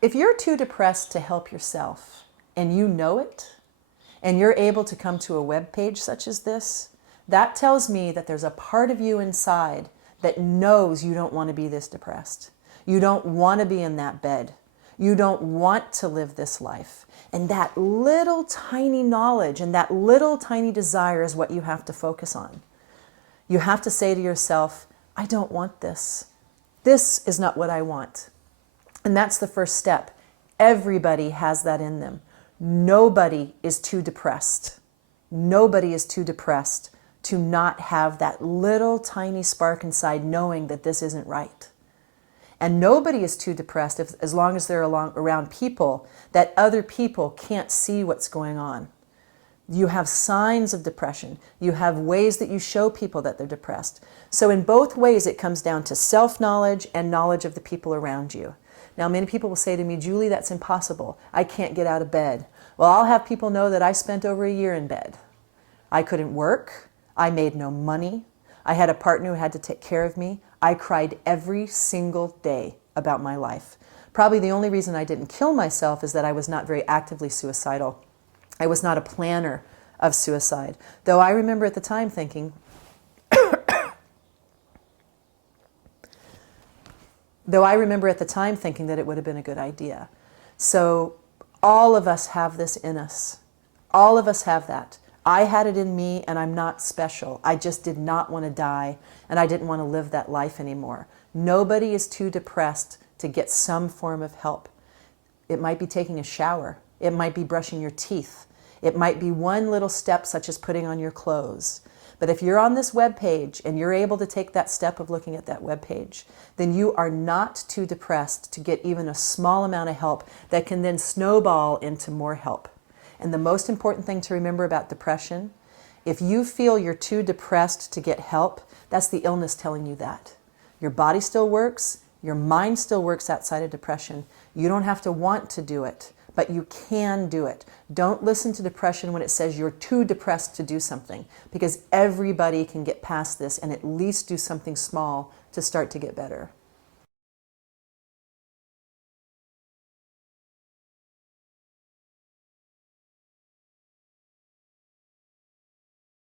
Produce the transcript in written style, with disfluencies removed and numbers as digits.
If you're too depressed to help yourself and you know it, and you're able to come to a web page such as this, that tells me that there's a part of you inside that knows you don't want to be this depressed. You don't want to be in that bed. You don't want to live this life. And that little tiny knowledge and that little tiny desire is what you have to focus on. You have to say to yourself, I don't want this. This is not what I want. And that's the first step. Everybody has that in them. Nobody is too depressed. Nobody is too depressed to not have that little tiny spark inside knowing that this isn't right. And nobody is too depressed as long as they're around people that other people can't see what's going on. You have signs of depression. You have ways that you show people that they're depressed. So in both ways, it comes down to self-knowledge and knowledge of the people around you. Now, many people will say to me, Julie, that's impossible. I can't get out of bed. Well, I'll have people know that I spent over a year in bed. I couldn't work. I made no money. I had a partner who had to take care of me. I cried every single day about my life. Probably the only reason I didn't kill myself is that I was not very actively suicidal. I was not a planner of suicide. Though I remember at the time thinking, that it would have been a good idea. So all of us have this in us. All of us have that. I had it in me, and I'm not special. I just did not want to die, and I didn't want to live that life anymore. Nobody is too depressed to get some form of help. It might be taking a shower. It might be brushing your teeth. It might be one little step, such as putting on your clothes. But if you're on this web page and you're able to take that step of looking at that web page, then you are not too depressed to get even a small amount of help that can then snowball into more help. And the most important thing to remember about depression, if you feel you're too depressed to get help, that's the illness telling you that. Your body still works, your mind still works outside of depression. You don't have to want to do it, but you can do it. Don't listen to depression when it says you're too depressed to do something, because everybody can get past this and at least do something small to start to get better.